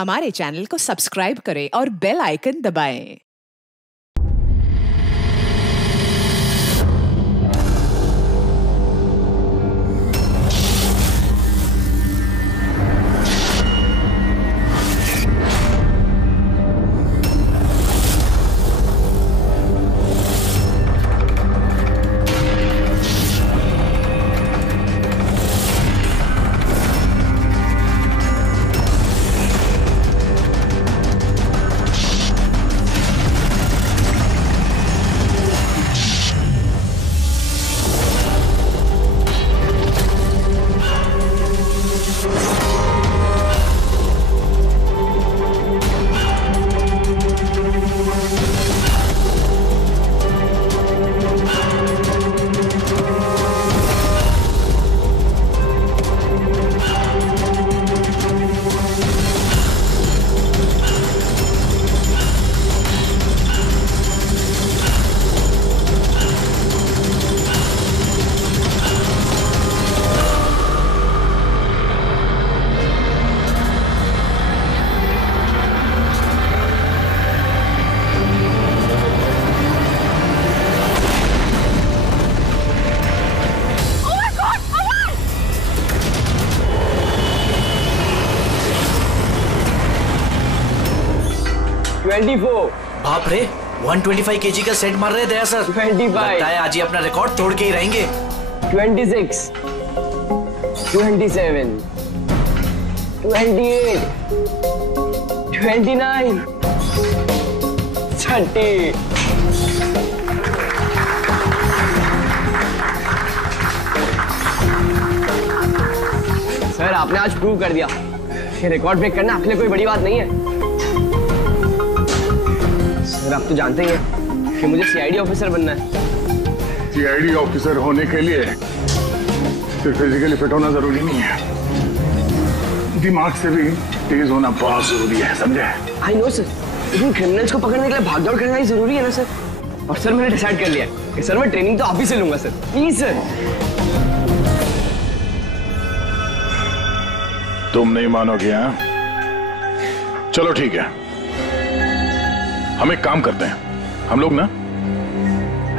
हमारे चैनल को सब्सक्राइब करें और बेल आइकन दबाएं। बाप रे 125 केजी का सेट मार रहे दया सर। 25 लगता है आज ही अपना रिकॉर्ड तोड़ के ही रहेंगे। 26 27 28 29 30। सर आपने आज प्रूव कर दिया कि रिकॉर्ड ब्रेक करना आपके लिए कोई बड़ी बात नहीं है। सर आप तो जानते ही हैं कि मुझे सीआईडी ऑफिसर बनना है। सीआईडी ऑफिसर होने के लिए सिर्फ फिजिकली फिट होना जरूरी नहीं है, दिमाग से भी तेज होना बहुत जरूरी है, समझे? आई नो सर, लेकिन क्रिमिनल्स को पकड़ने के लिए भागदौड़ करना ही जरूरी है ना सर। और सर मैंने डिसाइड कर लिया है कि सर मैं ट्रेनिंग तो आप ही से लूंगा सर, प्लीज सर। तुम नहीं मानोगे? हाँ चलो ठीक है, हम एक काम करते हैं, हम लोग ना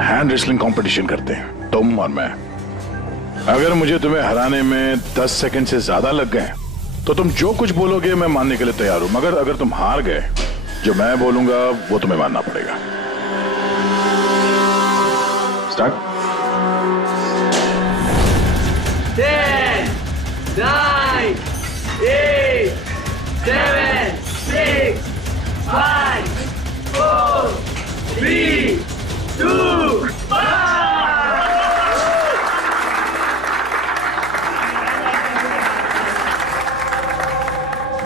हैंड रेसलिंग कंपटीशन करते हैं, तुम और मैं। अगर मुझे तुम्हें हराने में 10 सेकंड से ज्यादा लग गए तो तुम जो कुछ बोलोगे मैं मानने के लिए तैयार हूं, मगर अगर तुम हार गए जो मैं बोलूंगा वो तुम्हें मानना पड़ेगा। स्टार्ट। 10 9 8 7 6 5 4 3 2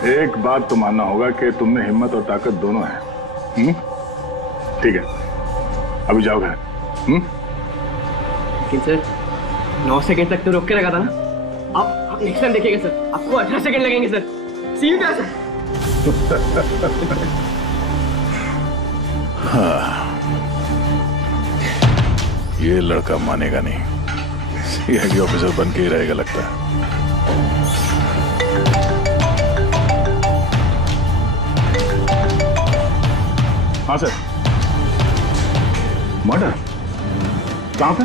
एक बात तो मानना होगा कि तुम में हिम्मत और ताकत दोनों है। ठीक है, अभी जाओ घर। लेकिन सर 9 सेकंड तक तो रोक के लगा था ना। आप नेक्स्ट टाइम देखिएगा सर, आपको 18 सेकंड लगेंगे सर। C you sir. हाँ, ये लड़का मानेगा नहीं, सीआईडी ऑफिसर बन के ही रहेगा लगता है। हाँ सर। मर्डर कहाँ पे?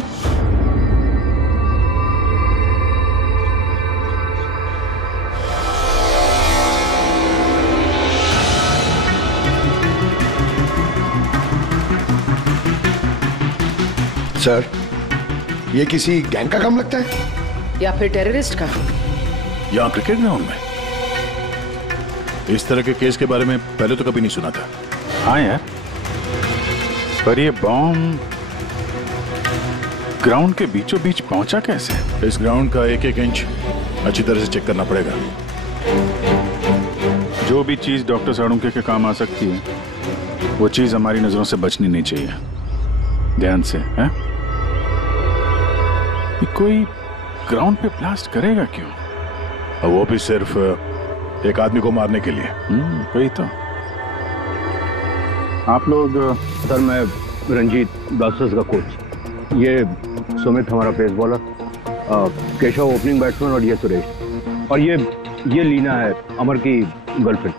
सर ये किसी गैंग का काम लगता है या फिर टेररिस्ट का? यहाँ क्रिकेट ग्राउंड में इस तरह के केस के बारे में पहले तो कभी नहीं सुना था। हाँ यार, पर ये बॉम्ब ग्राउंड के बीचों बीच पहुंचा कैसे? इस ग्राउंड का एक एक इंच अच्छी तरह से चेक करना पड़ेगा। जो भी चीज डॉक्टर साळुंखे के काम आ सकती है वो चीज हमारी नजरों से बचनी नहीं चाहिए। ध्यान से है? कोई ग्राउंड पे ब्लास्ट करेगा क्यों? और वो भी सिर्फ एक आदमी को मारने के लिए। वही तो। आप लोग सर, मैं रंजीत ब्लास्टर्स का कोच, ये सुमित हमारा pace bowler, Keshav opening batsman और ये सुरेश, और ये ये लीना है, अमर की गर्लफ्रेंड।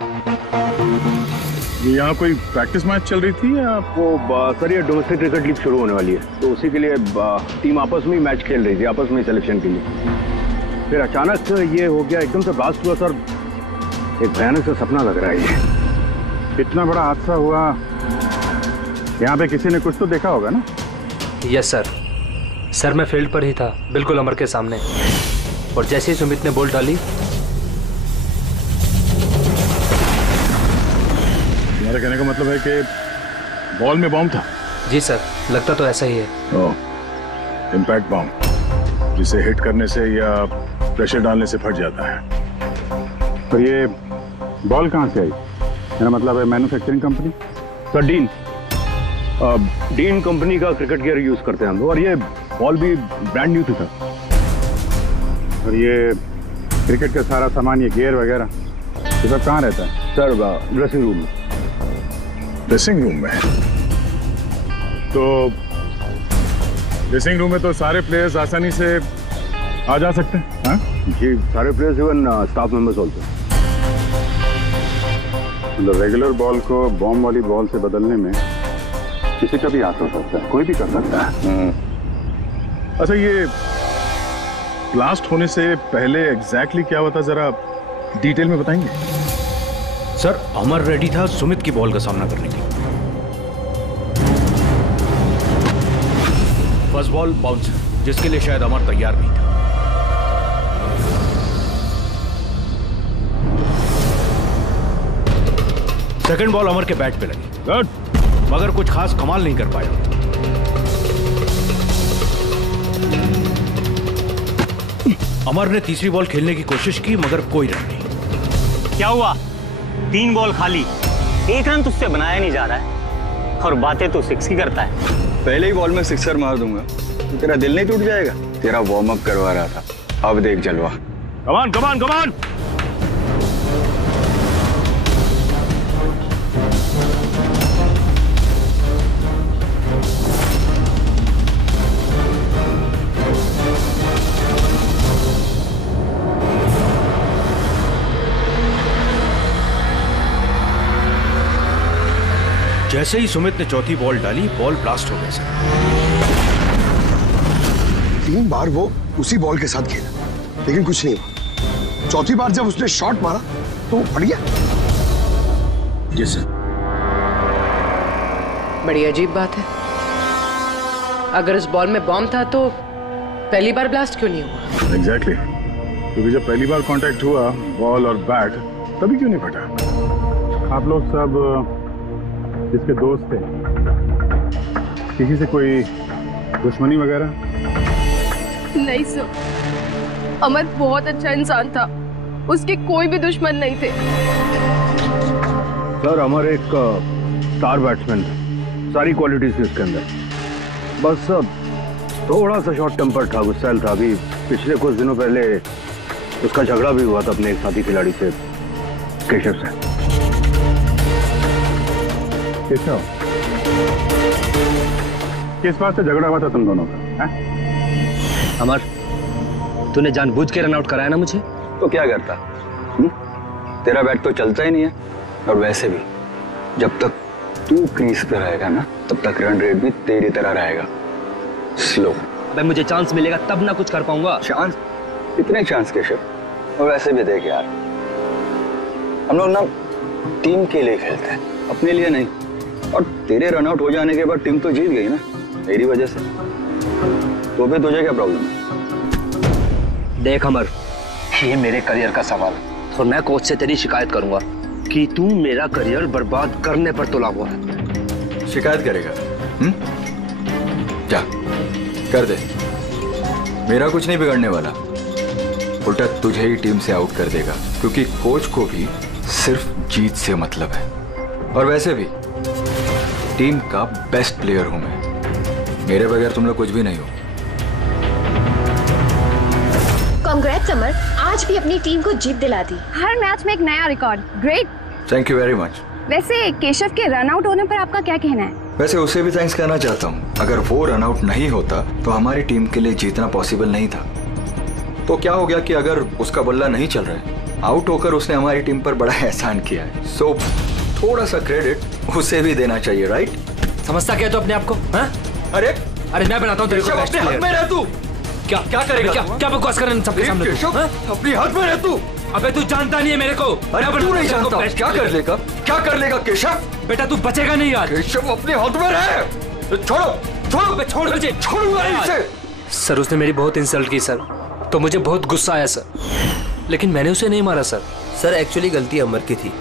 ये यहाँ कोई प्रैक्टिस मैच चल रही थी या? वो सर ये डोमेस्टिक क्रिकेट लीग शुरू होने वाली है, तो उसी के लिए टीम आपस में ही मैच खेल रही थी, आपस में सिलेक्शन के लिए। फिर अचानक ये हो गया, एकदम से ब्लास्ट हुआ सर। एक भयानक सा सपना लग रहा है ये। इतना बड़ा हादसा हुआ, यहाँ पे किसी ने कुछ तो देखा होगा ना? Yes sir. सर मैं फील्ड पर ही था, बिल्कुल अमर के सामने, और जैसे ही सुमित ने बॉल डाली। तुम्हारे कहने का मतलब है कि बॉल में बॉम्ब था? जी सर, लगता तो ऐसा ही है। ओह, इम्पैक्ट बॉम्ब, जिसे हिट करने से या प्रेशर डालने से फट जाता है। पर ये बॉल कहाँ से आई? मेरा मतलब है manufacturing company? Sir dean company का क्रिकेट गियर यूज करते हैं हम, और ये बॉल भी ब्रांड न्यू था। और ये क्रिकेट का सारा सामान, ये गियर वगैरह, ये सब कहाँ रहता है? सर ड्रेसिंग रूम में। ड्रेसिंग रूम में? तो ड्रेसिंग रूम में तो सारे प्लेयर्स आसानी से आ जा सकते हैं? हाँ जी, सारे players, even staff members also. मतलब रेगुलर बॉल को बॉम्ब वाली बॉल से बदलने में किसी का भी हाथ हो सकता है, कोई भी कर सकता है। अच्छा, ये ब्लास्ट होने से पहले एग्जैक्टली क्या हुआ था, जरा डिटेल में बताएंगे? सर अमर रेडी था सुमित की बॉल का सामना करने के लिए। फर्स्ट बॉल बाउंस, जिसके लिए शायद अमर तैयार नहीं था। सेकंड बॉल अमर के बैट पे लगी, गुड, मगर कुछ खास कमाल नहीं कर पाया। अमर ने तीसरी बॉल खेलने की कोशिश की, मगर कोई रन नहीं। क्या हुआ? 3 बॉल खाली, 1 रन तुझसे बनाया नहीं जा रहा है, और बातें तो 6 ही करता है। पहले ही बॉल में सिक्सर मार दूंगा तो तेरा दिल नहीं टूट जाएगा? तेरा वार्म अप करवा रहा था, अब देख जलवा। कमान कमान कमान। जैसे ही सुमित ने चौथी बॉल डाली, बॉल ब्लास्ट हो गया सर। 3 बार वो उसी बॉल के साथ खेला, लेकिन कुछ नहीं हुआ। चौथी बार जब उसने शॉट मारा तो वो फट गया। जी सर। बड़ी अजीब बात है, अगर इस बॉल में बॉम्ब था तो पहली बार ब्लास्ट क्यों नहीं हुआ? एग्जैक्टली, क्योंकि जब पहली बार कांटेक्ट हुआ बॉल और बैट, तभी क्यों नहीं फटा? आप लोग सब जिसके दोस्त थे, किसी से कोई दुश्मनी वगैरह? नहीं सर, अमर बहुत अच्छा इंसान था, उसके कोई भी दुश्मन नहीं थे। सर अमर एक स्टार बैट्समैन था, सारी क्वालिटीज थी उसके अंदर, बस थोड़ा सा शॉर्ट टेम्पर था, गुस्सैल था। अभी पिछले कुछ दिनों पहले उसका झगड़ा भी हुआ था अपने एक साथी खिलाड़ी से, केशव से। केशव, किस बात से झगड़ा हुआ था तुम दोनों का? अमर, तूने जानबूझ के रन आउट कराया ना मुझे? तो क्या करता? तेरा बैट तो चलता ही नहीं है, और वैसे भी जब तक तू क्रीज पे रहेगा ना, तब तक रन रेट भी तेरी तरह रहेगा, स्लो। अबे मुझे चांस मिलेगा तब ना कुछ कर पाऊंगा। चांस? कितने चांस केशव? और वैसे भी देख यार, हम लोग ना टीम के लिए खेलते हैं, अपने लिए नहीं। और तेरे रन आउट हो जाने के बाद टीम तो जीत गई ना, मेरी वजह से। तो भी तुझे क्या प्रॉब्लम है? देख अमर, ये मेरे करियर का सवाल है, और मैं कोच से तेरी शिकायत करूंगा कि तू मेरा करियर बर्बाद करने पर तुला हुआ है। शिकायत करेगा? जा कर दे, मेरा कुछ नहीं बिगड़ने वाला, उल्टा तुझे ही टीम से आउट कर देगा, क्योंकि कोच को भी सिर्फ जीत से मतलब है। और वैसे भी टीम का बेस्ट प्लेयर हूं मैं, मेरे बगैर तुम लोग कुछ भी नहीं हो। कांग्रेट्स अमर, आज भी अपनी टीम को जीत दिला दी। हर मैच में एक नया record, great. Thank you very much. वैसे केशव के रन आउट होने पर आपका क्या कहना है? वैसे उसे भी थैंक्स कहना चाहता हूँ, अगर वो रन आउट नहीं होता तो हमारी टीम के लिए जीतना पॉसिबल नहीं था। तो क्या हो गया कि अगर उसका बल्ला नहीं चल रहा है आउट होकर उसने हमारी टीम पर बड़ा एहसान किया है, सो थोड़ा सा क्रेडिट उसे भी देना चाहिए, राइट? समझता क्या तो अपने आप को? हाँ? अरे मैं बनाता हूँ तेरे को बेस्ट प्लेयर। में रह तू। क्या करेगा? क्या बकवास कर रहे हैं सबके सामने? अपनी हाथ में रह तू। अबे तू जानता नहीं है मेरे को। अरे तू नहीं जानता, क्या कर लेगा केशव? बेटा तू बचेगा नहीं यार। केशव अपने हाथ में रहे। छोड़ मुझे। सर उसने मेरी बहुत इंसल्ट की सर, तो मुझे बहुत गुस्सा आया सर, लेकिन मैंने उसे नहीं मारा सर। सर एक्चुअली गलती अमर की थी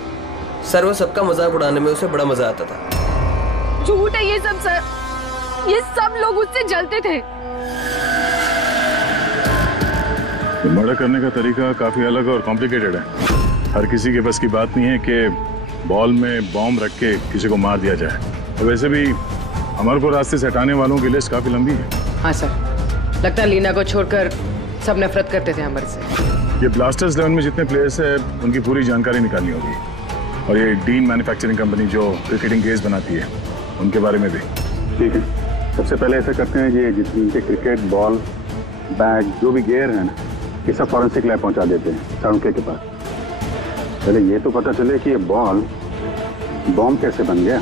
सर, वो सबका मजाक उड़ाने में उसे बड़ा मजा आता था। झूठ है ये सब सर, ये सब लोग उससे जलते थे। मर्डर करने का तरीका काफी अलग और कॉम्प्लिकेटेड है। हर किसी के बस की बात नहीं है कि बॉल में बॉम्ब रख के किसी को मार दिया जाए। और वैसे भी अमर को रास्ते से हटाने वालों की लिस्ट काफी लंबी है। हाँ सर, लगता है लीना को छोड़कर सब नफरत करते थे अमर से। ये ब्लास्टर्स 11 में जितने प्लेयर्स हैं उनकी पूरी जानकारी निकालनी होगी, और ये डीन मैन्युफैक्चरिंग कंपनी जो क्रिकेटिंग केस बनाती है उनके बारे में भी। ठीक है, सबसे पहले ऐसा करते हैं कि जितने क्रिकेट बॉल बैग जो भी गियर है ना, ये सब फॉरेंसिक लैब पहुंचा देते हैं सारुके के पास। पहले ये तो पता चले कि ये बॉल बॉम्ब कैसे बन गया।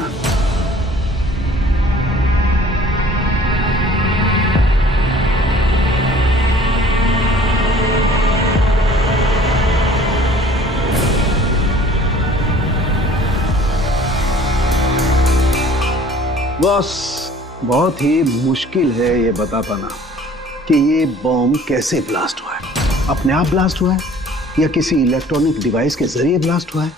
बॉस, बहुत ही मुश्किल है ये बता पाना कि ये बॉम्ब कैसे ब्लास्ट हुआ है। अपने आप ब्लास्ट हुआ है या किसी इलेक्ट्रॉनिक डिवाइस के जरिए ब्लास्ट हुआ है,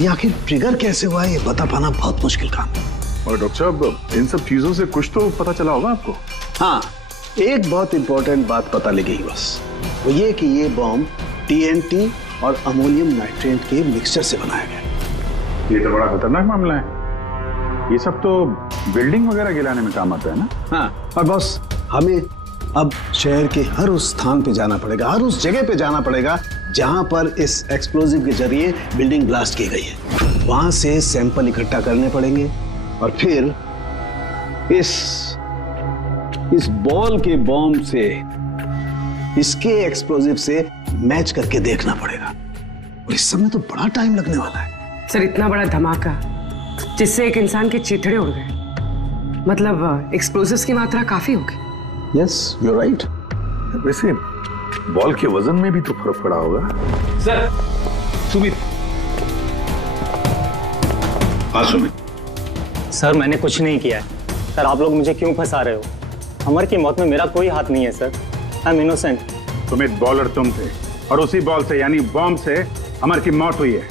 या आखिर ट्रिगर कैसे हुआ है, ये बता पाना बहुत मुश्किल काम है। और डॉक्टर साहब, इन सब चीजों से कुछ तो पता चला होगा आपको? हाँ, एक बहुत इंपॉर्टेंट बात पता लगी बस, वो ये कि ये बॉम्ब TNT और अमोनियम नाइट्रेट के मिक्सचर से बनाया गया। ये तो बड़ा खतरनाक मामला है। ये सब तो बिल्डिंग वगैरह गिराने में काम आता है ना? हाँ, और बॉस हमें अब शहर के हर उस स्थान पे जाना पड़ेगा, हर उस जगह पे जाना पड़ेगा जहां पर इस एक्सप्लोजिव के जरिए बिल्डिंग ब्लास्ट की गई है। वहां से सैंपल इकट्ठा करने पड़ेंगे और फिर इस बॉल के बॉम्ब से इसके एक्सप्लोजिव से मैच करके देखना पड़ेगा, और इस समय तो बड़ा टाइम लगने वाला है। सर इतना बड़ा धमाका जिससे एक इंसान के चीथड़े उड़ गए, मतलब एक्सप्लोजिव्स की मात्रा काफी होगी। Yes, you're right. वैसे बॉल के वजन में भी तो फर्क पड़ा होगा। सर, सुमित। हाँ सुमित। सर मैंने कुछ नहीं किया है। सर आप लोग मुझे क्यों फंसा रहे हो? अमर की मौत में मेरा कोई हाथ नहीं है sir. I am innocent. Sumit, bowler तुम थे और उसी बॉल से यानी बॉम्ब से अमर की मौत हुई है,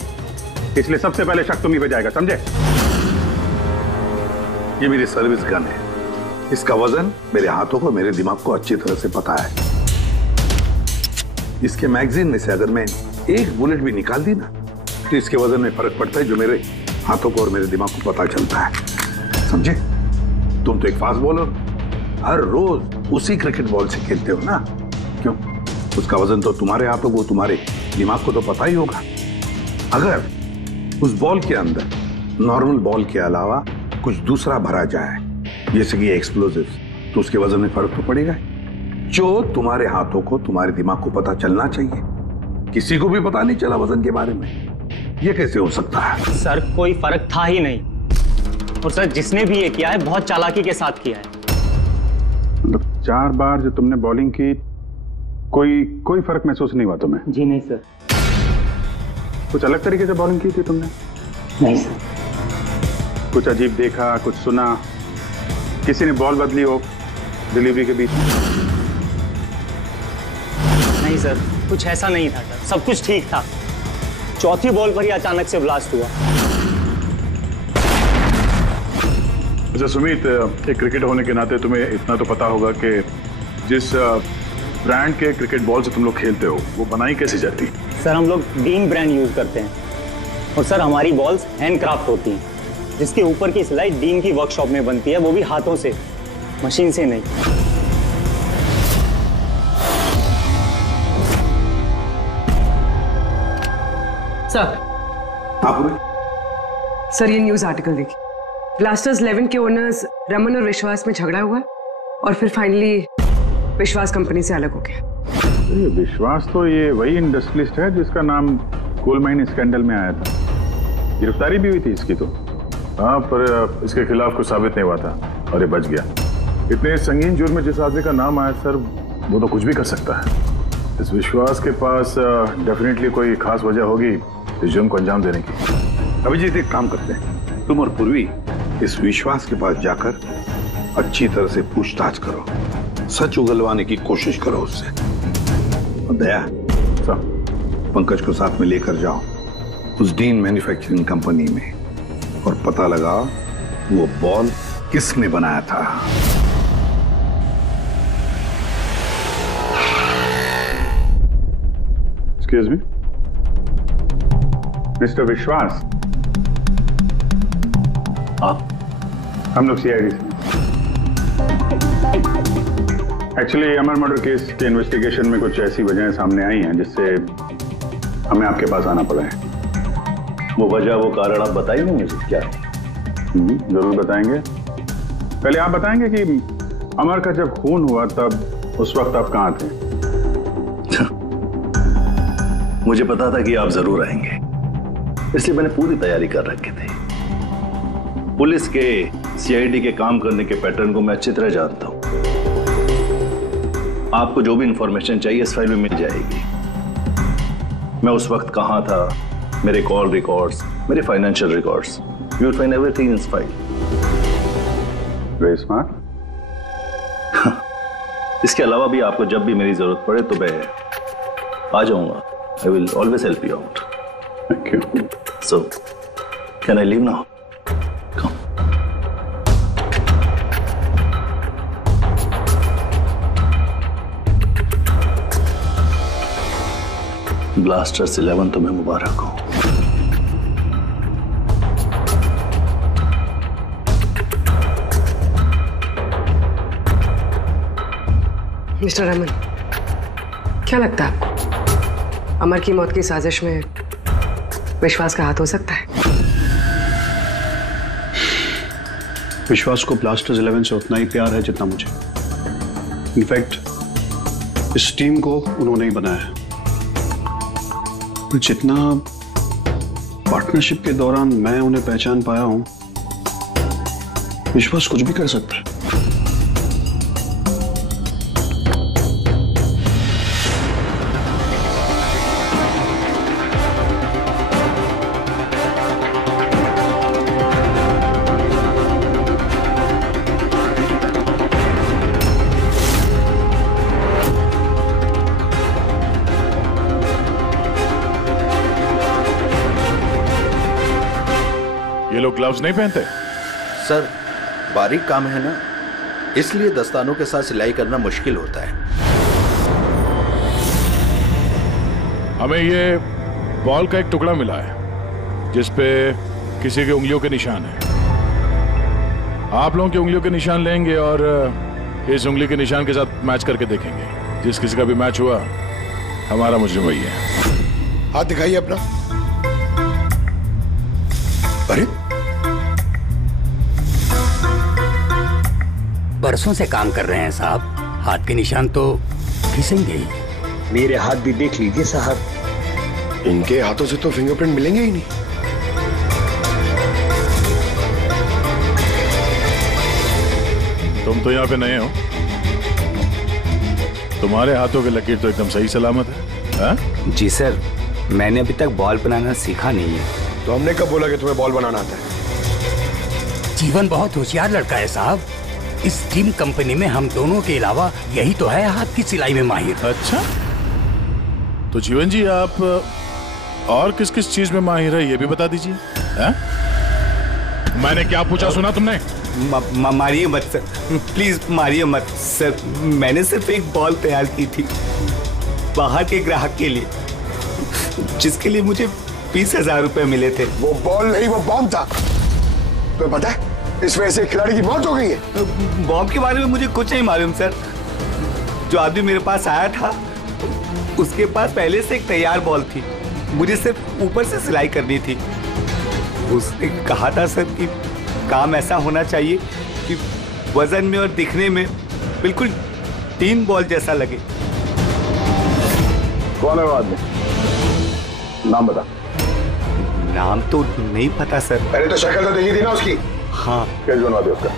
इसलिए सबसे पहले शक तुम ही पे जाएगा, समझे? ये मेरी सर्विस गन है, इसका वजन मेरे हाथों को, मेरे दिमाग को अच्छी तरह से पता है। इसके मैगजीन में से अगर मैं एक बुलेट भी निकाल दी ना, तो इसके वजन में फर्क पड़ता है, जो मेरे हाथों को और मेरे दिमाग को पता चलता है, समझे? तुम तो एक फास्ट बॉलर, हर रोज उसी क्रिकेट बॉल से खेलते हो ना, क्यों? उसका वजन तो तुम्हारे हाथों को, तुम्हारे दिमाग को तो पता ही होगा। अगर उस बॉल के अंदर नॉर्मल बॉल के अलावा कुछ दूसरा भरा जाए, जैसे कि एक्सप्लोजिव, तो उसके वजन में फर्क तो पड़ेगा, जो तुम्हारे हाथों को, तुम्हारे दिमाग को पता चलना चाहिए। किसी को भी पता नहीं चला वजन के बारे में, ये कैसे हो सकता है? सर कोई फर्क था ही नहीं, और सर जिसने भी ये किया है बहुत चालाकी के साथ किया है। मतलब 4 बार जो तुमने बॉलिंग की, कोई फर्क महसूस नहीं हुआ तुम्हें? जी नहीं सर। कुछ अलग तरीके से बॉलिंग की थी तुमने? नहीं सर। कुछ अजीब देखा, कुछ सुना, किसी ने बॉल बदली हो डिलीवरी के बीच? नहीं सर, कुछ ऐसा नहीं था सर, सब कुछ ठीक था। चौथी बॉल पर ही अचानक से ब्लास्ट हुआ। अच्छा सुमित, एक क्रिकेटर होने के नाते तुम्हें इतना तो पता होगा कि जिस ब्रांड के क्रिकेट बॉल से तुम लोग खेलते हो वो बनाई कैसे जाती? सर हम लोग डीन ब्रांड यूज करते हैं, और सर हमारी बॉल्स हैंडक्राफ्ट होती हैं, जिसके ऊपर की सिलाई डीन की वर्कशॉप में बनती है, वो भी हाथों से, मशीन से नहीं। सर ये न्यूज आर्टिकल देखिए, ब्लास्टर्स 11 के ओनर्स रमन और विश्वास में झगड़ा हुआ और फिर फाइनली विश्वास कंपनी से अलग हो गया। ये विश्वास तो ये वही इंडस्ट्रियलिस्ट है जिसका नाम कोल माइन स्कैंडल में आया था, गिरफ्तारी भी हुई थी इसकी तो। हाँ, पर इसके खिलाफ कुछ साबित नहीं हुआ था और ये बच गया। इतने संगीन जुर्म में जिस आदमी का नाम आया सर, वो तो कुछ भी कर सकता है। इस विश्वास के पास डेफिनेटली कोई खास वजह होगी इस जुर्म को अंजाम देने की। अभिजीत, एक काम करते हैं, तुम और पूर्वी इस विश्वास के पास जाकर अच्छी तरह से पूछताछ करो, सच उगलवाने की कोशिश करो उससे। और दया, पंकज को साथ में लेकर जाओ उस डीन मैन्युफैक्चरिंग कंपनी में और पता लगा वो बॉल किसने बनाया था। एक्सक्यूज मी, मिस्टर विश्वास, आप? हम लोग सीआईडी से। एक्चुअली अमर मर्डर केस के इन्वेस्टिगेशन में कुछ ऐसी वजहें सामने आई हैं जिससे हमें आपके पास आना पड़ा है। वो वजह, वो कारण आप बताइए मुझे क्या है? जरूर बताएंगे। पहले आप बताएंगे कि अमर का जब खून हुआ तब उस वक्त आप कहाँ थे? मुझे पता था कि आप जरूर आएंगे, इसलिए मैंने पूरी तैयारी कर रखी थी। पुलिस के, सीआईडी के काम करने के पैटर्न को मैं अच्छी तरह जानता हूं। आपको जो भी इंफॉर्मेशन चाहिए इस फाइल में मिल जाएगी। मैं उस वक्त कहां था, मेरे कॉल रिकॉर्ड्स, मेरे financial records, you will find everything in this file. Very smart. इसके अलावा भी आपको जब भी मेरी जरूरत पड़े तो मैं आ जाऊंगा। I will always help you out. Thank you. So can I leave now? Blasters 11 तुम्हें मुबारक हो। मिस्टर रमन, क्या लगता है आपको अमर की मौत की साजिश में विश्वास का हाथ हो सकता है? विश्वास को ब्लास्टर्स 11 से उतना ही प्यार है जितना मुझे। इनफैक्ट इस टीम को उन्होंने ही बनाया है। जितना पार्टनरशिप के दौरान मैं उन्हें पहचान पाया हूं, विश्वास कुछ भी कर सकता है। ये लोग ग्लव्स नहीं पहनते? सर, बारीक काम है ना, इसलिए दस्तानों के साथ सिलाई करना मुश्किल होता है। हमें ये बॉल का एक टुकड़ा मिला है जिस पे किसी की उंगलियों के निशान है। आप लोगों की उंगलियों के निशान लेंगे और इस उंगली के निशान के साथ मैच करके देखेंगे। जिस किसी का भी मैच हुआ, हमारा मुजरिम वही है। हाथ दिखाइए अपना। अरे, बरसों से काम कर रहे हैं साहब, हाथ के निशान तो घिसेंगे ही। मेरे हाथ भी देख लीजिए साहब, इनके हाथों से तो फिंगरप्रिंट मिलेंगे ही नहीं। तुम तो यहाँ पे नए हो, तुम्हारे हाथों की लकीर तो एकदम सही सलामत है। हा? जी सर, मैंने अभी तक बॉल बनाना सीखा नहीं है। तो हमने कब बोला कि तुम्हें बॉल बनाना आता है? जीवन बहुत होशियार लड़का है साहब। इस टीम कंपनी में हम दोनों के अलावा यही तो है हाथ की सिलाई में माहिर। अच्छा, तो जीवन जी आप और किस किस चीज में माहिर है ये भी बता दीजिए। मैंने क्या पूछा सुना तुमने? मारिए मत सर, प्लीज मारिए मत सर। मैंने सिर्फ एक बॉल तैयार की थी बाहर के ग्राहक के लिए, जिसके लिए मुझे 20,000 रुपए मिले थे। वो बॉल नहीं, वो बॉम्ब था। तो पता है इस वजह से खिलाड़ी की मौत हो गई है। बॉम्ब के बारे में मुझे कुछ नहीं मालूम सर। जो आदमी मेरे पास आया था उसके पास पहले से एक तैयार बॉल थी, मुझे सिर्फ ऊपर से सिलाई करनी थी। उसने कहा था सर कि काम ऐसा होना चाहिए कि वजन में और दिखने में बिल्कुल टीम बॉल जैसा लगे। कौन है वो आदमी? नाम बता। नाम तो नहीं पता सर। पहले तो शक्ल तो देखी थी ना उसकी। हाँ। क्या बनवा दे उसका?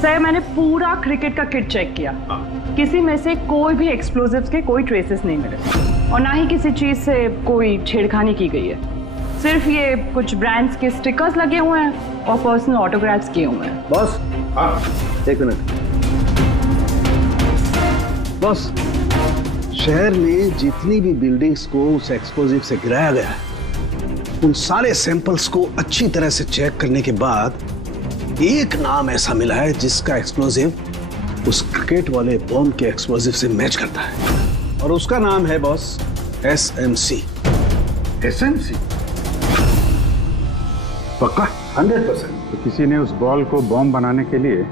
सर मैंने पूरा क्रिकेट का किट चेक किया। किसी में से कोई भी एक्सप्लोजिव्स के कोई ट्रेसेस नहीं मिले और ना ही किसी चीज से कोई छेड़खानी की गई है। सिर्फ ये कुछ ब्रांड्स के स्टिकर्स लगे हुए हैं और पर्सनल ऑटोग्राफ्स किए हुए हैं। बॉस, एक मिनट। बॉस, शहर में जितनी भी बिल्डिंग्स को उस एक्सप्लोजिव से गिराया गया है, उन सारे सैंपल्स को अच्छी तरह से चेक करने के बाद एक नाम ऐसा मिला है जिसका एक्सप्लोजिव उस क्रिकेट वाले बॉम्ब के एक्सप्लोजिव से मैच करता है और उसका नाम है बॉस SMC। SMC? पक्का? 100%। तो किसी ने उस बॉल को बॉम्ब बनाने के लिए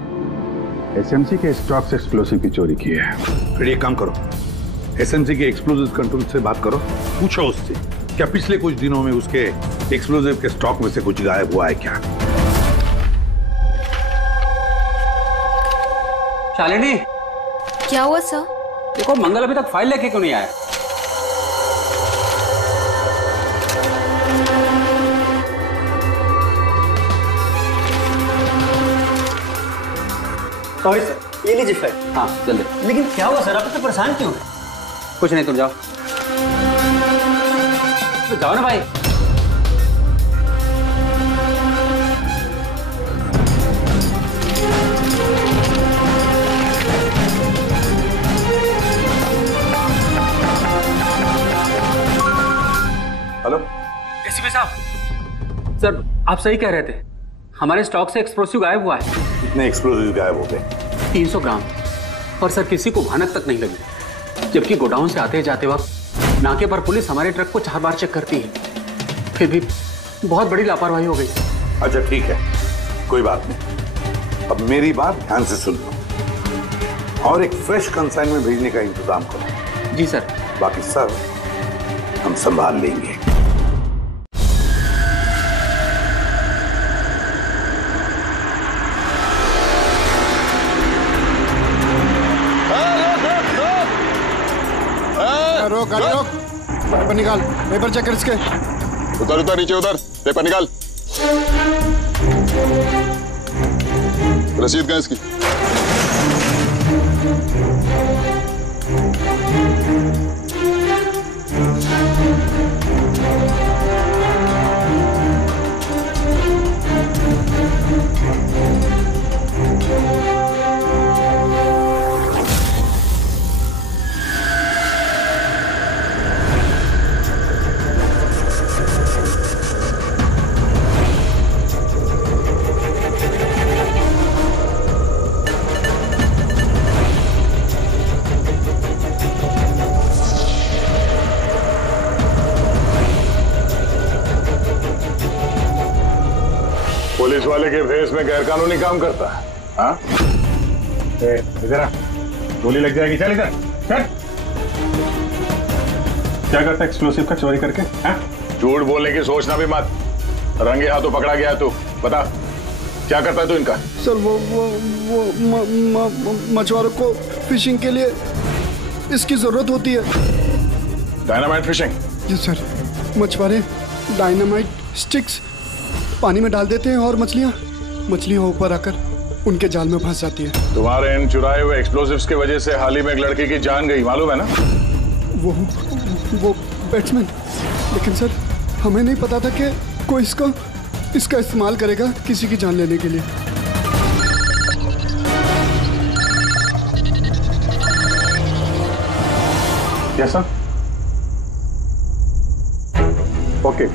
SMC के स्टॉक से एक्सप्लोसिव की चोरी की है। फिर एक काम करो, SMC के एक्सप्लोजिव कंट्रोल से बात करो, पूछो उससे क्या पिछले कुछ दिनों में उसके एक्सप्लोजिव के स्टॉक में से कुछ गायब हुआ है क्या? शालिनी, क्या हुआ सर? देखो मंगल अभी तक फाइल लेके क्यों नहीं आया? सॉरी सर, ये लीजिए फाइल। हाँ जल्दी। लेकिन क्या हुआ सर, आप तो परेशान क्यों हैं? कुछ नहीं, तुम जाओ। तो जाओ ना भाई। हेलो एसीपी साहब। सर आप सही कह रहे थे, हमारे स्टॉक से एक्सप्लोसिव गायब हुआ है। कितने एक्सप्लोसिव गायब हो गए? 300 ग्राम। और सर किसी को भनक तक नहीं लगी, जबकि गोडाउन से आते जाते वक्त नाके पर पुलिस हमारे ट्रक को 4 बार चेक करती है, फिर भी बहुत बड़ी लापरवाही हो गई। अच्छा ठीक है, कोई बात नहीं। अब मेरी बात ध्यान से सुन लो और एक फ्रेश कंसाइनमेंट भेजने का इंतजाम करो। जी सर। बाकी सब हम संभाल लेंगे। रोक गाड़ी रोक, पेपर निकाल, पेपर चेक कर इसके। उधर उधर नीचे उधर, पेपर निकाल। रसीद कहाँ इसकी? पुलिस वाले के भेस में गैरकानूनी काम करता है? हाँ? इधर आ, गोली लग जाएगी। चल इधर चल। क्या करता है एक्सप्लोसिव का चोरी करके? झूठ बोलने की सोचना भी मत। रंगे हाथों पकड़ा गया तू, बता क्या करता है तू इनका? सर वो मछुआरों को फिशिंग के लिए इसकी जरूरत होती है। Dynamite fishing? जी सर, मछुआरे डायनामाइट स्टिक्स पानी में डाल देते हैं और मछलियां ऊपर आकर उनके जाल में फंस जाती है। तुम्हारे इन चुराए हुए एक्सप्लोसिव्स की वजह से हाल ही में एक लड़की की जान गई, मालूम है ना? वो बैट्समैन। लेकिन सर हमें नहीं पता था कि कोई इसका इस्तेमाल करेगा किसी की जान लेने के लिए। Yes sir. ओके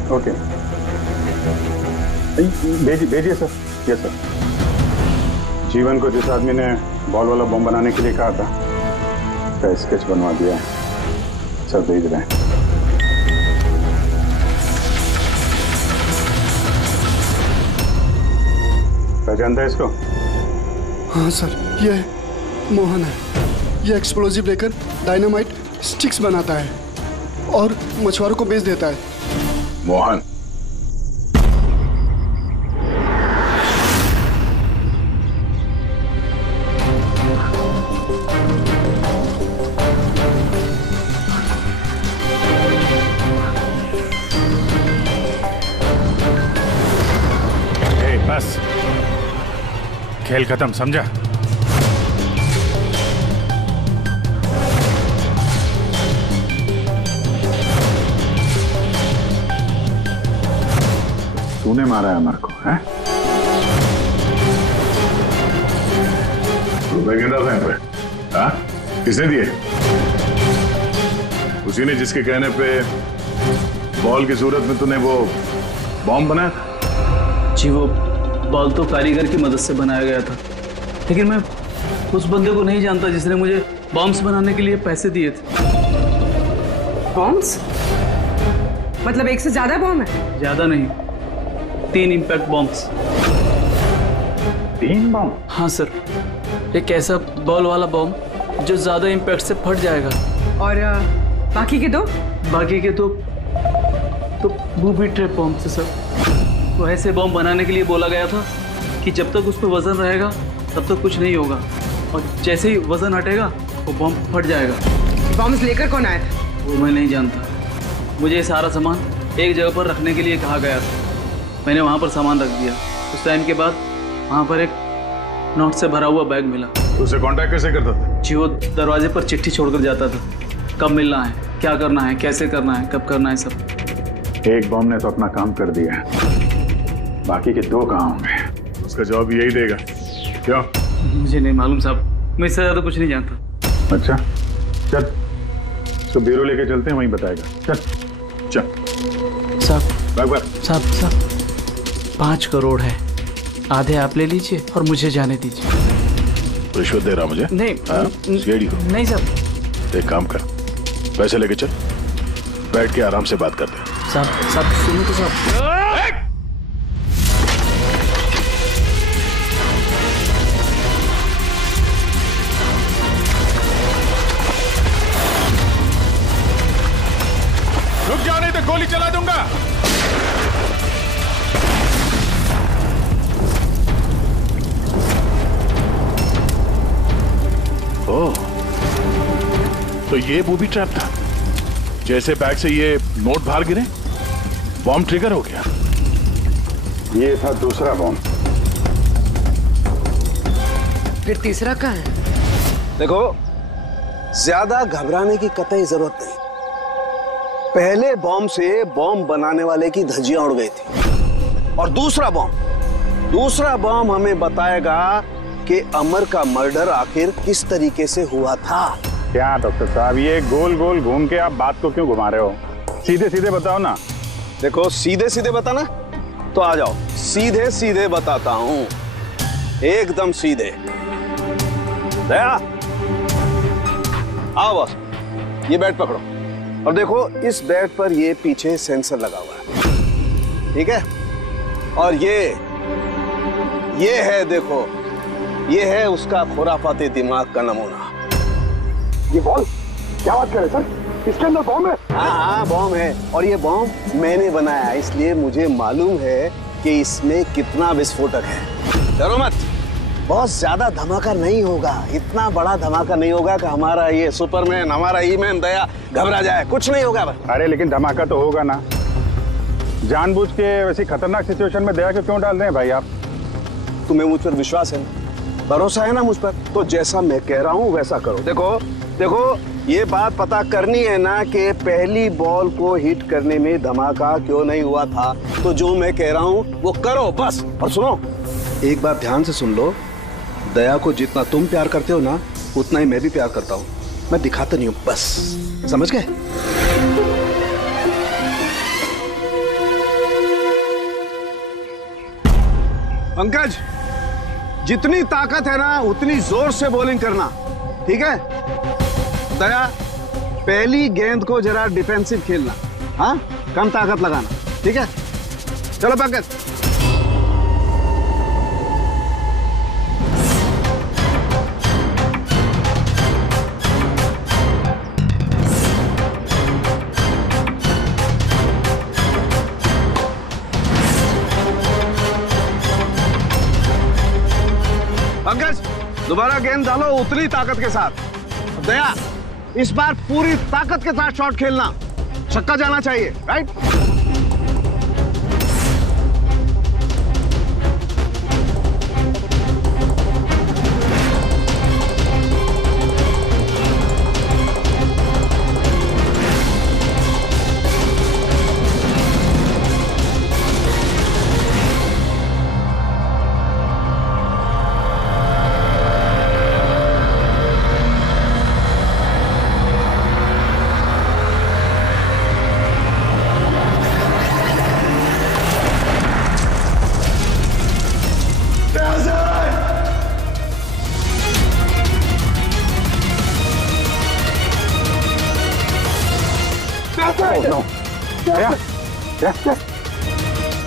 भेजिए सर। Yes sir. जीवन को जिस आदमी ने बॉल वाला बम बनाने के लिए कहा था, उसका स्केच बनवा दिया सर, भेज रहे हैं। पहचानता है इसको? हाँ सर, ये मोहन है। ये एक्सप्लोजिव लेकर डायनामाइट स्टिक्स बनाता है और मछुआरों को बेच देता है। मोहन? बस, खेल खत्म, समझा? तूने मारा है अमर को, हैं? रुपए गिन रहा था यहाँ पे? हाँ? किसने दिए? उसी ने जिसके कहने पे बॉल की सूरत में तूने वो बॉम्ब बनाया था? जी, वो बॉल तो कारीगर की मदद से बनाया गया था, लेकिन मैं उस बंदे को नहीं जानता जिसने मुझे बॉम्ब्स बनाने के लिए पैसे दिए थे। बॉम्ब्स? मतलब एक से ज्यादा बॉम्ब है? ज्यादा नहीं, 3 इम्पैक्ट बॉम्ब्स। 3 बॉम्ब? हाँ सर, एक ऐसा बॉल वाला बॉम्ब जो ज्यादा इम्पैक्ट से फट जाएगा। और बाकी के 2? बाकी के 2 तो बूबी ट्रैप बॉम्ब थे सर। तो ऐसे बॉम्ब बनाने के लिए बोला गया था कि जब तक उस पर वजन रहेगा तब तक कुछ नहीं होगा, और जैसे ही वजन हटेगा वो बॉम्ब फट जाएगा। बॉम्ब्स लेकर कौन आया था? वो मैं नहीं जानता। मुझे सारा सामान एक जगह पर रखने के लिए कहा गया था। मैंने वहाँ पर सामान रख दिया। उस टाइम के बाद वहाँ पर एक नोट से भरा हुआ बैग मिला। उससे कांटेक्ट कैसे करता था? जी, वो दरवाजे पर चिट्ठी छोड़कर जाता था, कब मिलना है, क्या करना है, कैसे करना है, कब करना है, सब। एक बॉम्ब ने तो अपना काम कर दिया, बाकी के 2 कहाँ होंगे? उसका जवाब यही देगा। क्यों? मुझे नहीं मालूम साहब, मैं इससे ज्यादा कुछ नहीं जानता। अच्छा, चल इसको ब्यूरो लेके चलते हैं, वहीं बताएगा। चल चल साहब। साहब 5 करोड़ है, आधे आप ले लीजिए और मुझे जाने दीजिए। रिश्वत दे रहा मुझे? नहीं सीआईडी को? नहीं साहब। एक काम कर, पैसे लेके चल, बैठ के आराम से बात करते हैं। साहब सुनो तो साहब। रुक जाओ नहीं तो गोली चला दूंगा। ओह, तो ये बूबी ट्रैप था। जैसे बैग से ये नोट बाहर गिरे, बॉम्ब ट्रिगर हो गया। ये था दूसरा बॉम्ब। फिर तीसरा कहाँ है? देखो, ज्यादा घबराने की कतई जरूरत नहीं। पहले बॉम्ब से बॉम्ब बनाने वाले की धज्जियां उड़ गई थी, और दूसरा बॉम्ब हमें बताएगा कि अमर का मर्डर आखिर किस तरीके से हुआ था। क्या डॉक्टर साहब, ये गोल गोल घूम के आप बात को क्यों घुमा रहे हो? सीधे सीधे बताओ ना। देखो, सीधे सीधे बताना तो आ जाओ, सीधे सीधे बताता हूं, एकदम सीधे। दया, आओ बस, ये बैट पकड़ो और देखो, इस बैट पर ये पीछे सेंसर लगा हुआ है, ठीक है? और ये है, देखो, ये है उसका खुराफाती दिमाग का नमूना। ये बॉल? क्या बात कर रहे सर? इसके अंदर बॉम्ब है? हाँ, बॉम्ब है, और ये बॉम्ब मैंने बनाया, इसलिए मुझे मालूम है कि इसमें कितना विस्फोटक है। डरो मत, बहुत ज्यादा धमाका नहीं होगा, इतना बड़ा धमाका नहीं होगा कि हमारा ये सुपरमैन, हमारा ईमैन दया घबरा जाए, कुछ नहीं होगा। अरे लेकिन धमाका तो होगा ना। जानबूझ के वैसी खतरनाक सिचुएशन में दया को क्यों डाल रहे हैं भाई आप? तुम्हें मुझ पर विश्वास है, भरोसा है ना मुझ पर? तो जैसा मैं कह रहा हूँ वैसा करो। देखो, ये बात पता करनी है ना कि पहली बॉल को हिट करने में धमाका क्यों नहीं हुआ था, तो जो मैं कह रहा हूँ वो करो बस। और सुनो, एक बात ध्यान से सुन लो, दया को जितना तुम प्यार करते हो ना, उतना ही मैं भी प्यार करता हूँ। मैं दिखाता नहीं हूँ, बस समझ गए? पंकज, जितनी ताकत है ना उतनी जोर से बॉलिंग करना, ठीक है? दया, पहली गेंद को जरा डिफेंसिव खेलना, हाँ, कम ताकत लगाना, ठीक है? चलो पंकज। पंकज दोबारा गेंद डालो उतनी ताकत के साथ। दया इस बार पूरी ताकत के साथ शॉट खेलना, छक्का जाना चाहिए, राइट?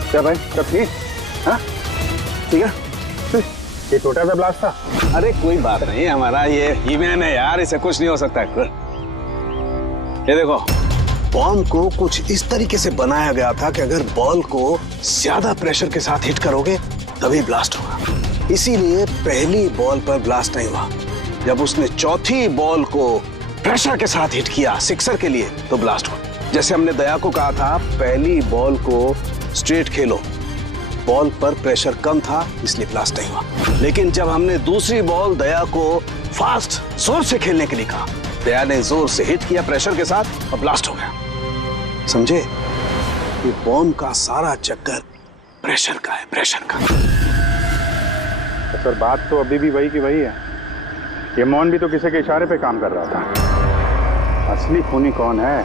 क्या भाई सब ठीक? हाँ ठीक है। ये छोटा सा ब्लास्ट था। अरे कोई बात नहीं, हमारा ये ईमेन है यार, इसे कुछ नहीं हो सकता। ये देखो, बॉम्ब को कुछ इस तरीके से बनाया गया था कि अगर बॉल को ज्यादा प्रेशर के साथ हिट करोगे तभी ब्लास्ट होगा। इसीलिए पहली बॉल पर ब्लास्ट नहीं हुआ। जब उसने चौथी बॉल को प्रेशर के साथ हिट किया सिक्सर के लिए तो ब्लास्ट हुआ। जैसे हमने दया को कहा था पहली बॉल को स्ट्रेट खेलो, बॉल पर प्रेशर कम था इसलिए ब्लास्ट नहीं हुआ। लेकिन जब हमने दूसरी बॉल दया को फास्ट जोर से खेलने के लिए कहा, दया ने जोर से हिट किया प्रेशर के साथ और ब्लास्ट हो गया। समझे? ये बॉम्ब का सारा चक्कर प्रेशर का है, प्रेशर का। तो सर बात तो अभी भी वही की वही है। ये मौन भी तो किसी के इशारे पे काम कर रहा था। असली खूनी कौन है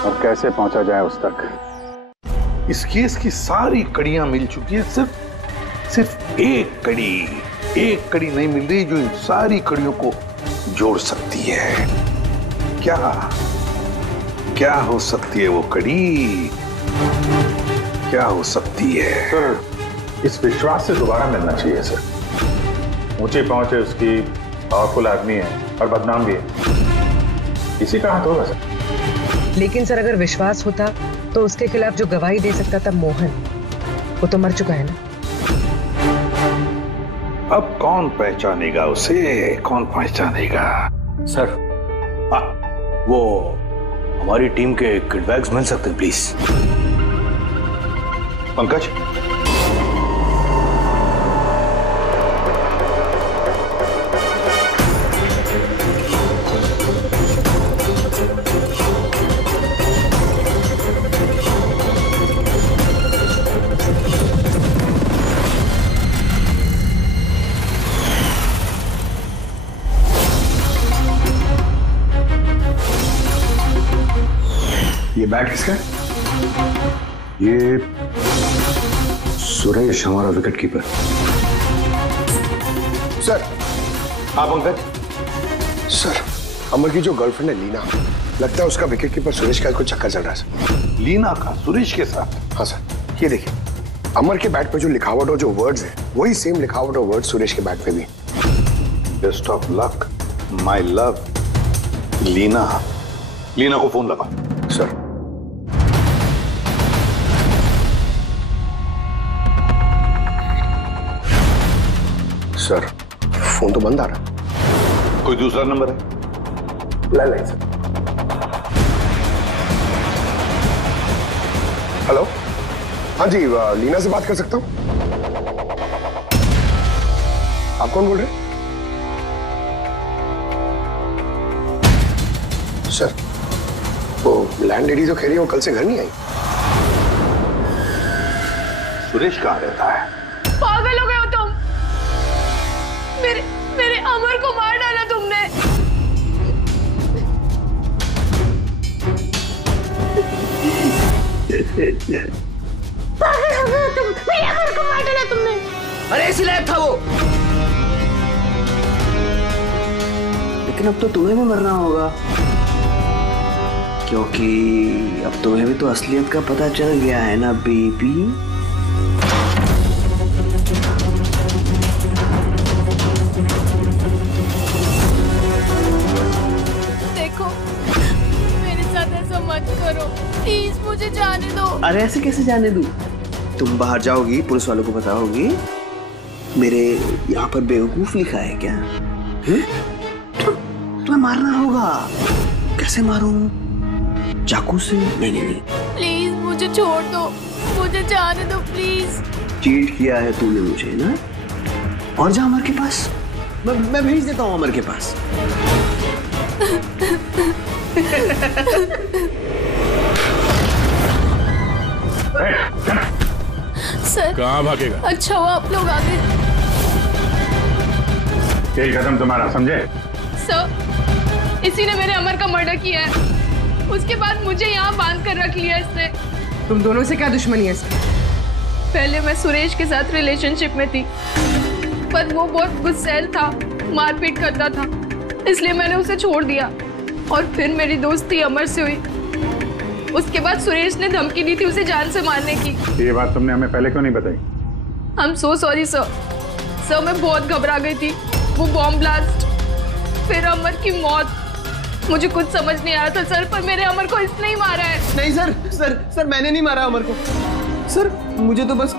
और कैसे पहुंचा जाए उस तक? इस केस की सारी कड़ियां मिल चुकी है, सिर्फ एक कड़ी नहीं मिल रही जो इन सारी कड़ियों को जोड़ सकती है। क्या हो सकती है वो कड़ी? क्या हो सकती है? सर इस विश्वास से दोबारा मिलना चाहिए सर। ऊंचे पहुंचे उसकी, पावरफुल आदमी है और बदनाम भी है, इसी का हाथ होगा सर। लेकिन सर अगर विश्वास होता तो उसके खिलाफ जो गवाही दे सकता था मोहन, वो तो मर चुका है ना। अब कौन पहचानेगा उसे? कौन पहचानेगा? सर वो हमारी टीम के किट बैग्स मिल सकते हैं प्लीज? पंकज ये बैट किसका है? ये सुरेश, हमारा विकेट कीपर। सर। हाँ पंकज। सर अमर की जो गर्लफ्रेंड है लीना, लगता है उसका विकेट कीपर सुरेश का कोई चक्कर चल रहा है सर। लीना का सुरेश के साथ? हाँ सर, ये देखिए अमर के बैट पे जो लिखावट और जो वर्ड्स है वही सेम लिखावट और वर्ड सुरेश के बैट पे भी। Best of luck my love. Leena को फोन लगा। सर सर फोन तो बंद आ रहा। कोई दूसरा नंबर है? Landline sir. हेलो, हाँ जी, लीना से बात कर सकता हूँ? आप कौन बोल रहे हैं? सर वो लैंडलेडी जो कह रही है वो कल से घर नहीं आई। सुरेश कहाँ रहता है? पागल हो गए हो तुम? मेरे अमर को मार डाला तुमने। पागल हो गए हो तुम? मेरे अमर को मार डाला तुमने। अरे इसी लायक था वो। लेकिन अब तो तुम्हें भी मरना होगा, क्योंकि अब तुम्हें भी तो असलियत का पता चल गया है ना बेबी। देखो मेरे साथ ऐसा मत करो प्लीज, मुझे जाने दो। अरे ऐसे कैसे जाने दूं? तुम बाहर जाओगी, पुलिस वालों को बताओगी, मेरे यहाँ पर बेवकूफ लिखा है क्या? हैं? तुम्हें मारना होगा। कैसे मारूं? चाकू से? नहीं नहीं नहीं। प्लीज मुझे छोड़ दो, मुझे जाने दो प्लीज। चीट किया है तूने मुझे ना? और जा अमर के पास, मैं भेज देता हूँ अमर के पास। सर कहाँ भागेगा? अच्छा हुआ आप लोग आ गए। खेल खत्म तुम्हारा, समझे? सर इसी ने मेरे अमर का मर्डर किया है। उसके बाद मुझे यहाँ बांध कर रख लिया इसने। तुम दोनों से क्या दुश्मनी है इसकी? पहले मैं सुरेश के साथ रिलेशनशिप में थी, पर वो बहुत गुस्सैल था, मारपीट करता था, इसलिए मैंने उसे छोड़ दिया। और फिर मेरी दोस्ती अमर से हुई। उसके बाद सुरेश ने धमकी दी थी उसे जान से मारने की। ये बात तुमने हमें पहले क्यों नहीं बताई? I'm so sorry sir. Sir मैं बहुत घबरा गई थी। वो बॉम्ब ब्लास्ट, फिर अमर की मौत, मुझे कुछ समझ नहीं आ रहा था सर, पर मेरे अमर को इसने ही मारा है। नहीं सर, सर मैंने नहीं मारा अमर को। सर मुझे तो बस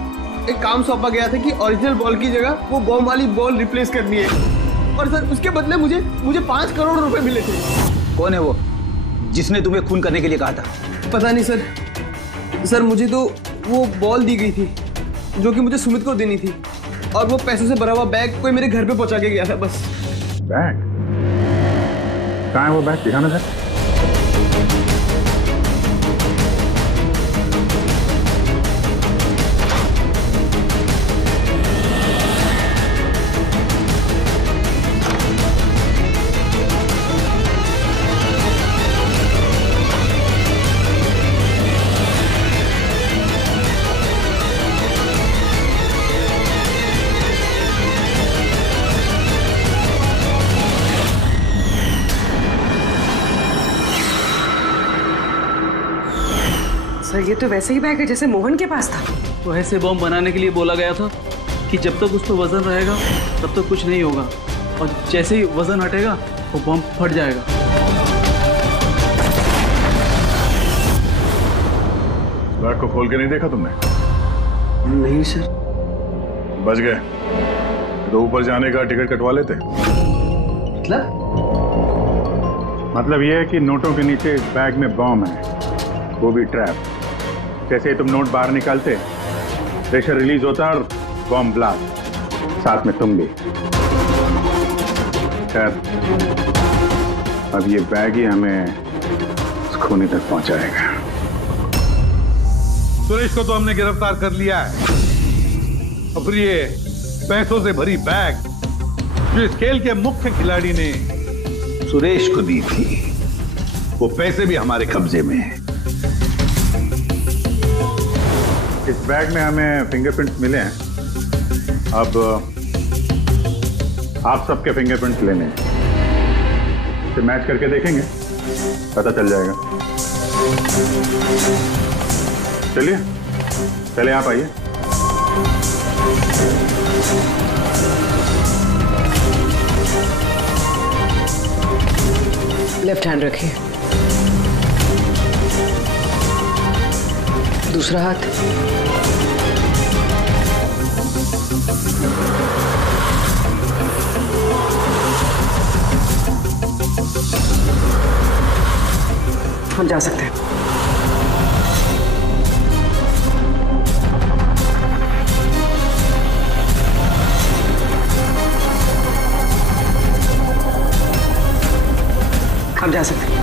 एक काम सौंपा गया था कि ओरिजिनल बॉल की जगह वो बॉम्ब वाली बॉल रिप्लेस करनी है, और सर उसके बदले मुझे 5 करोड़ रुपए मिले थे। कौन है वो जिसने तुम्हें खून करने के लिए कहा था? पता नहीं सर। सर मुझे तो वो बॉल दी गई थी जो कि मुझे सुमित को देनी थी, और वो पैसों से भरा हुआ बैग कोई मेरे घर पे पहुंचा के गया था बस। बैग? कहाँ है वो बैग? दिखाना सर। सर ये तो वैसे ही बैग है जैसे मोहन के पास था। तो ऐसे बॉम्ब बनाने के लिए बोला गया था कि जब तक उस पर वजन रहेगा तब तक कुछ नहीं होगा, और जैसे ही वजन हटेगा वो बॉम्ब फट जाएगा। बैग को खोल के नहीं देखा तुमने? नहीं सर। बच गए तो ऊपर जाने का टिकट कटवा लेते। मतलब ये है कि नोटों के नीचे इस बैग में बॉम्ब है, वो भी ट्रैप। जैसे ही तुम नोट बाहर निकालते, प्रेशर रिलीज होता और बॉम्ब ब्लास्ट, साथ में तुम भी। खैर अब ये बैग ही हमें उस खूनी तक पहुंचाएगा। सुरेश को तो हमने गिरफ्तार कर लिया है, और फिर ये पैसों से भरी बैग जो इस खेल के मुख्य खिलाड़ी ने सुरेश को दी थी, वो पैसे भी हमारे कब्जे में हैं। इस बैग में हमें फिंगरप्रिंट्स मिले हैं, अब आप सबके फिंगरप्रिंट्स लेने हैं, इसे मैच करके देखेंगे, पता चल जाएगा। चलिए पहले आप आइए। लेफ्ट हैंड रखिए, दूसरा हाथ। हम जा सकते हैं। हम जा सकते हैं।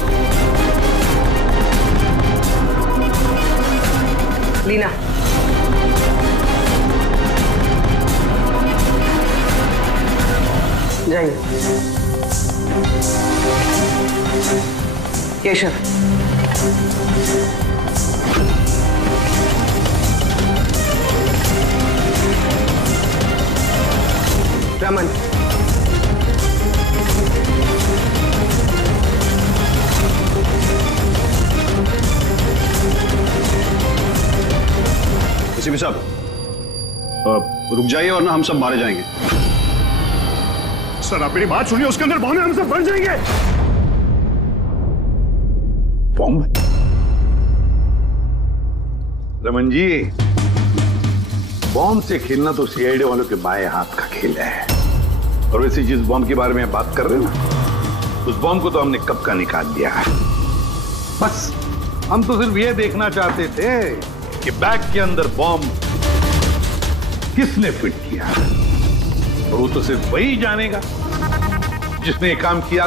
लीना, जाइए। केशव, रमन, एसीपी साहब रुक जाइए वरना हम सब मारे जाएंगे। सर आप मेरी बात सुनिए, उसके अंदर बॉम्ब है, हम सब बन जाएंगे। बॉम्ब? रमन जी, बॉम्ब से खेलना तो सीआईडी वालों के बाएं हाथ का खेल है। और वैसे जिस बॉम्ब के बारे में बात कर रहे हैं ना, उस बॉम्ब को तो हमने कब का निकाल दिया है। बस हम तो सिर्फ ये देखना चाहते थे कि बैग के अंदर बॉम्ब किसने फिट किया, और वो तो सिर्फ वही जानेगा जिसने ये काम किया।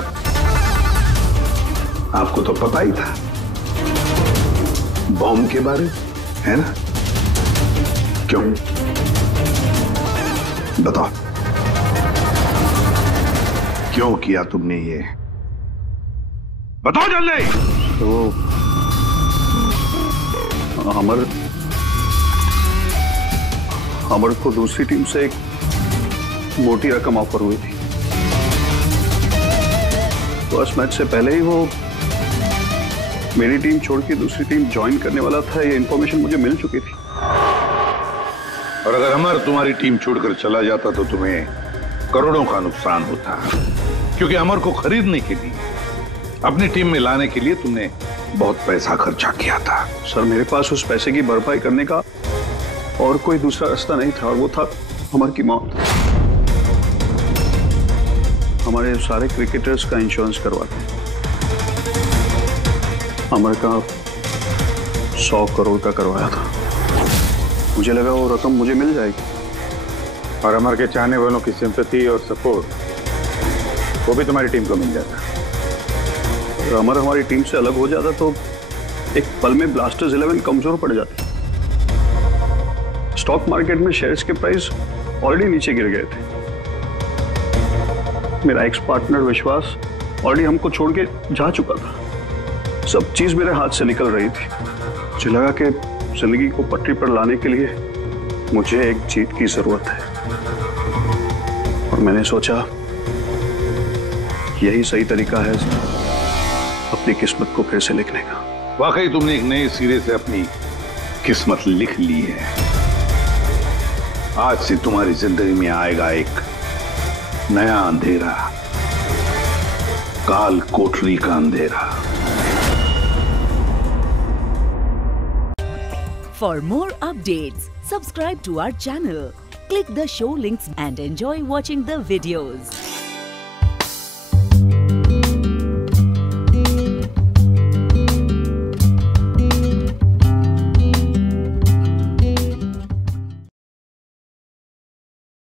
आपको तो पता ही था बॉम्ब के बारे में, है ना? क्यों बताओ, क्यों किया तुमने ये? बताओ जल्दी। तो अमर को दूसरी टीम से एक मोटी रकम ऑफर हुई थी। फर्स्ट मैच से पहले ही वो मेरी टीम छोड़ के दूसरी टीम ज्वाइन करने वाला था, ये इंफॉर्मेशन मुझे मिल चुकी थी। और अगर अमर तुम्हारी टीम छोड़कर चला जाता तो तुम्हें करोड़ों का नुकसान होता, क्योंकि अमर को खरीदने के लिए, अपनी टीम में लाने के लिए तुमने बहुत पैसा खर्चा किया था। सर मेरे पास उस पैसे की भरपाई करने का और कोई दूसरा रास्ता नहीं था, और वो था अमर की मौत। हमारे सारे क्रिकेटर्स का इंश्योरेंस करवाते, अमर का 100 करोड़ का करवाया था। मुझे लगा वो रकम मुझे मिल जाएगी, और अमर के चाहने वालों की सिंपैथी और सपोर्ट वो भी तुम्हारी टीम को मिल जाता। अगर अमर हमारी टीम से अलग हो जाता तो एक पल में ब्लास्टर्स 11 कमजोर पड़ जाती। स्टॉक मार्केट में शेयर्स के प्राइस ऑलरेडी नीचे गिर गए थे। मेरा एक्स पार्टनर विश्वास ऑलरेडी हमको छोड़ के जा चुका था। सब चीज मेरे हाथ से निकल रही थी। मुझे लगा कि जिंदगी को पटरी पर लाने के लिए मुझे एक जीत की जरूरत है, और मैंने सोचा यही सही तरीका है अपनी किस्मत को फिर से लिखने का। वाकई तुमने एक नए सिरे से अपनी किस्मत लिख ली है। आज से तुम्हारी जिंदगी में आएगा एक नया अंधेरा, काल कोठरी का अंधेरा। For more updates, subscribe to our channel, click the show links and enjoy watching the videos.